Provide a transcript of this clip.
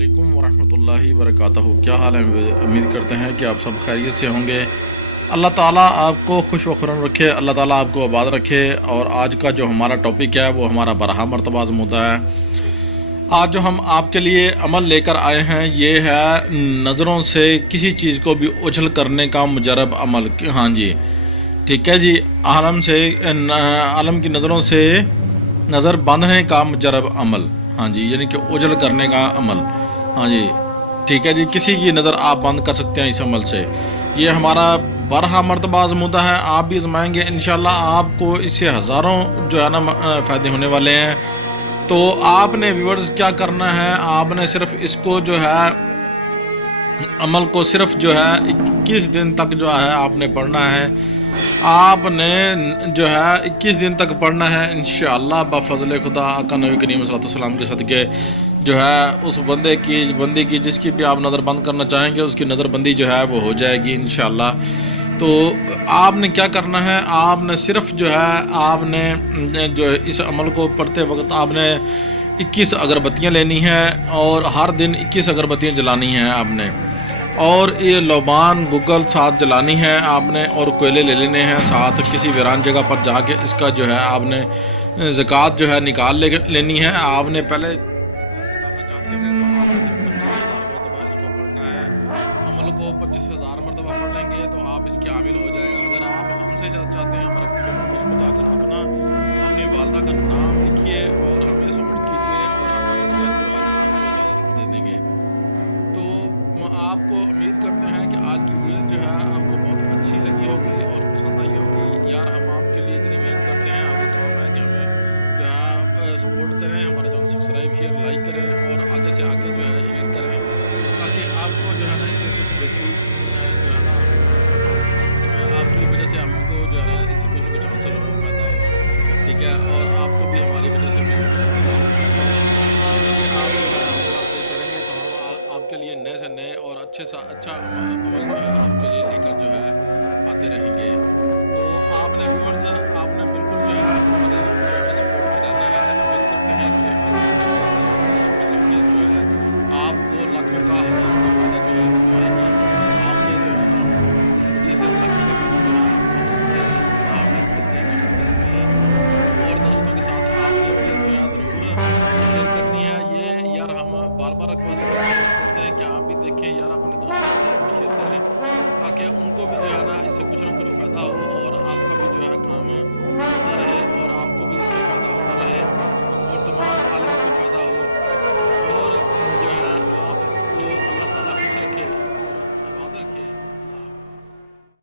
علیکم ورحمۃ اللہ وبرکاتہ۔ کیا حال ہے؟ امید کرتے ہیں کہ آپ سب خیریت سے ہوں گے۔ اللہ تعالیٰ آپ کو خوش و خرم رکھے، اللہ تعالیٰ آپ کو آباد رکھے۔ اور آج کا جو ہمارا ٹاپک ہے وہ ہمارا برہا مرتبہ آزمودہ ہے۔ آج جو ہم آپ کے لیے عمل لے کر آئے ہیں یہ ہے نظروں سے کسی چیز کو بھی اچھل کرنے کا مجرب عمل۔ ہاں جی ٹھیک ہے جی، عالم کی نظروں سے نظر باندھنے کا مجرب عمل۔ ہاں جی، یعنی کہ اجل کرنے کا عمل۔ ہاں جی ٹھیک ہے جی، کسی کی نظر آپ بند کر سکتے ہیں اس عمل سے۔ یہ ہمارا بارہا مرتبہ آزمودہ ہے، آپ بھی آزمائیں گے انشاءاللہ۔ آپ کو اس سے ہزاروں جو ہے نا فائدے ہونے والے ہیں۔ تو آپ نے ویورز کیا کرنا ہے، آپ نے صرف اس کو جو ہے عمل کو صرف جو ہے 21 دن تک جو ہے آپ نے پڑھنا ہے۔ آپ نے جو ہے 21 دن تک پڑھنا ہے انشاءاللہ بفضل خدا آقا نبی کریم صلی اللہ علیہ وسلم کے صدقے۔ جو ہے اس بندے کی جس کی بھی آپ نظر بند کرنا چاہیں گے اس کی نظر بندی جو ہے وہ ہو جائے گی انشاءاللہ۔ تو آپ نے کیا کرنا ہے، آپ نے صرف جو ہے آپ نے جو اس عمل کو پڑھتے وقت آپ نے 21 اگربتیاں لینی ہیں اور ہر دن 21 اگربتیاں جلانی ہیں آپ نے، اور یہ لوبان گگل ساتھ جلانی ہے آپ نے، اور کوئلے لے لینے ہیں ساتھ۔ کسی ویران جگہ پر جا کے اس کا جو ہے آپ نے زکوٰۃ جو ہے نکال لینی ہے۔ آپ نے پہلے نکالنا چاہتے ہیں تو آپ نے صرف 25,000 مرتبہ اس کو پڑھنا ہے۔ عمل کو 25,000 مرتبہ پڑھ لیں گے تو آپ اس کے عامل ہو جائے گا۔ اگر آپ ہم سے چاہتے ہیں ہمارے اس میں جا کر اپنی والدہ کا نام لکھیے اور ہمیں سبمٹ کیجیے اور ہم اس کا جو ہے آپ کو اجازت دے دیں گے۔ تو آپ کو امید کرتے ہیں کہ آج کی ویڈیو جو ہے آپ کو بہت اچھی لگی ہوگی اور پسند آئی ہوگی۔ یار ہم آپ کے لیے اتنی محنت کرتے ہیں، آپ کا کام ہے کہ ہمیں جو ہے سپورٹ کریں، ہمارے چینل سبسکرائب شیئر لائک کریں اور آگے سے آگے جو ہے شیئر کریں تاکہ آپ کو جو ہے نا اس سے کچھ بہتری جو ہے نا آپ کی وجہ سے ہم کو جو ہے نا اس سے کچھ نہ کچھ حاصل ہو پاتا ہے، ٹھیک ہے، اور آپ کو بھی ہماری وجہ سے کچھ فائدہ ہو۔ آپ جو ہے ہمارا کریں گے تو ہم آپ کے لیے نئے سے نئے اور اچھا عمل جو ہے آپ کے لیے لے کر جو ہے آتے رہیں گے۔ تو آپ نے ویورز آپ نے بالکل جو ہے ہمارے